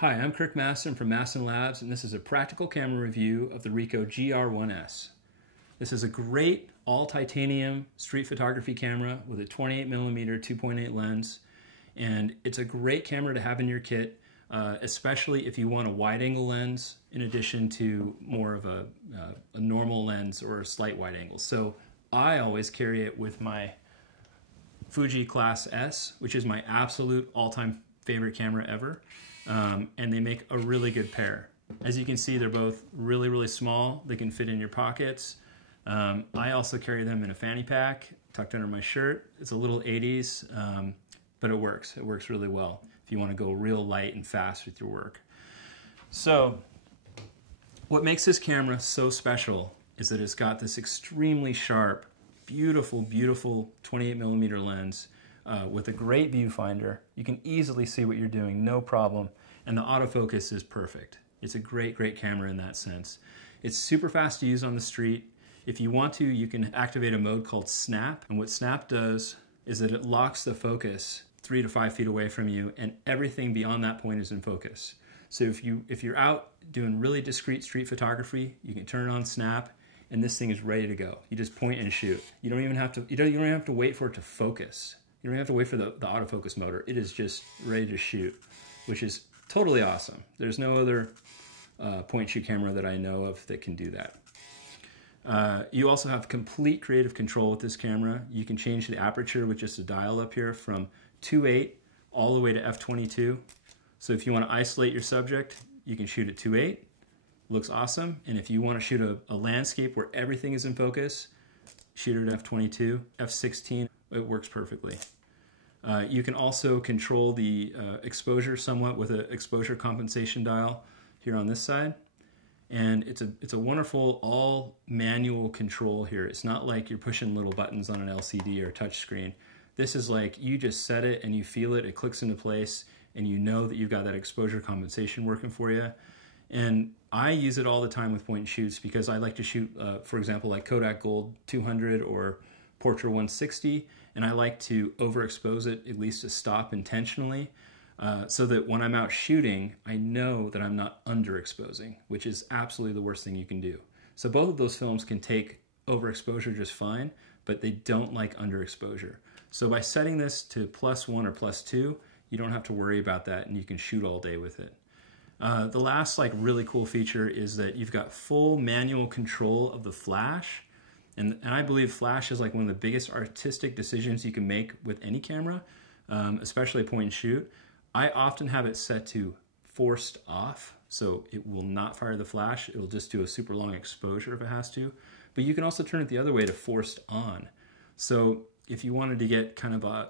Hi, I'm Kirk Mastin from Mastin Labs, and this is a practical camera review of the Ricoh GR1s. This is a great all-titanium street photography camera with a 28mm 2.8 lens, and it's a great camera to have in your kit, especially if you want a wide-angle lens in addition to more of a normal lens or a slight wide angle. So I always carry it with my Fuji Class S, which is my absolute all-time favorite camera ever. And they make a really good pair. As you can see, they're both really small. They can fit in your pockets. I also carry them in a fanny pack tucked under my shirt. It's a little 80s, but it works. It works really well if you want to go real light and fast with your work. So what makes this camera so special is that it's got this extremely sharp, beautiful 28mm lens with a great viewfinder. You can easily see what you're doing, no problem. And the autofocus is perfect. It's a great camera in that sense. It's super fast to use on the street. If you want to, you can activate a mode called Snap. And what Snap does is that it locks the focus 3 to 5 feet away from you, and everything beyond that point is in focus. So if you're out doing really discrete street photography, you can turn on Snap, and this thing is ready to go. You just point and shoot. You don't even have to wait for it to focus. You don't have to wait for the autofocus motor. It is just ready to shoot, which is totally awesome. There's no other point shoot camera that I know of that can do that. You also have complete creative control with this camera. You can change the aperture with just a dial up here from 2.8 all the way to f/22. So if you want to isolate your subject, you can shoot at 2.8. Looks awesome. And if you want to shoot a landscape where everything is in focus, shoot at f/22, f/16. It works perfectly. You can also control the exposure somewhat with an exposure compensation dial here on this side. And it's a wonderful all manual control here. It's not like you're pushing little buttons on an LCD or a touch screen. This is like you just set it and you feel it, it clicks into place, and you know that you've got that exposure compensation working for you. And I use it all the time with point and shoots because I like to shoot, for example, like Kodak Gold 200 or Portra 160, and I like to overexpose it, at least to stop intentionally, so that when I'm out shooting, I know that I'm not underexposing, which is absolutely the worst thing you can do. So both of those films can take overexposure just fine, but they don't like underexposure. So by setting this to +1 or +2, you don't have to worry about that, and you can shoot all day with it. The last really cool feature is that you've got full manual control of the flash. And I believe flash is like one of the biggest artistic decisions you can make with any camera, especially point and shoot. I often have it set to forced off, so it will not fire the flash. It will just do a super long exposure if it has to. But you can also turn it the other way to forced on. So if you wanted to get kind of a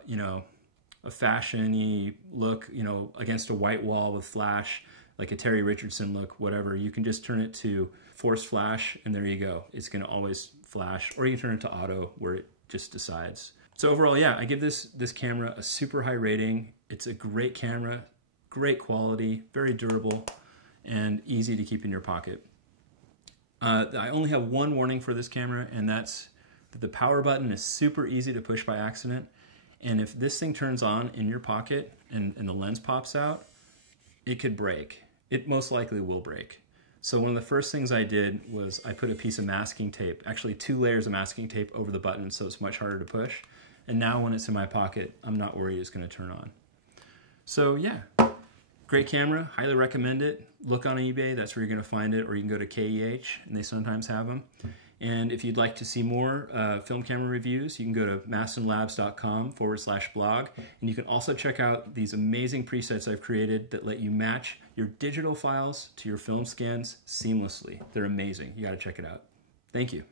fashion-y look, against a white wall with flash, like a Terry Richardson look, whatever, you can just turn it to forced flash, and there you go. It's gonna always flash, or you can turn it to auto where it just decides. So overall, yeah, I give this camera a super high rating. It's a great camera, great quality, very durable, and easy to keep in your pocket. I only have one warning for this camera, and that's that the power button is super easy to push by accident. And if this thing turns on in your pocket and the lens pops out, it could break. It most likely will break. So one of the first things I did was I put a piece of masking tape, actually 2 layers of masking tape over the button, so it's much harder to push. And now when it's in my pocket, I'm not worried it's going to turn on. So yeah, great camera, highly recommend it. Look on eBay, that's where you're going to find it, or you can go to KEH, and they sometimes have them. And if you'd like to see more film camera reviews, you can go to mastinlabs.com/blog. And you can also check out these amazing presets I've created that let you match your digital files to your film scans seamlessly. They're amazing. You got to check it out. Thank you.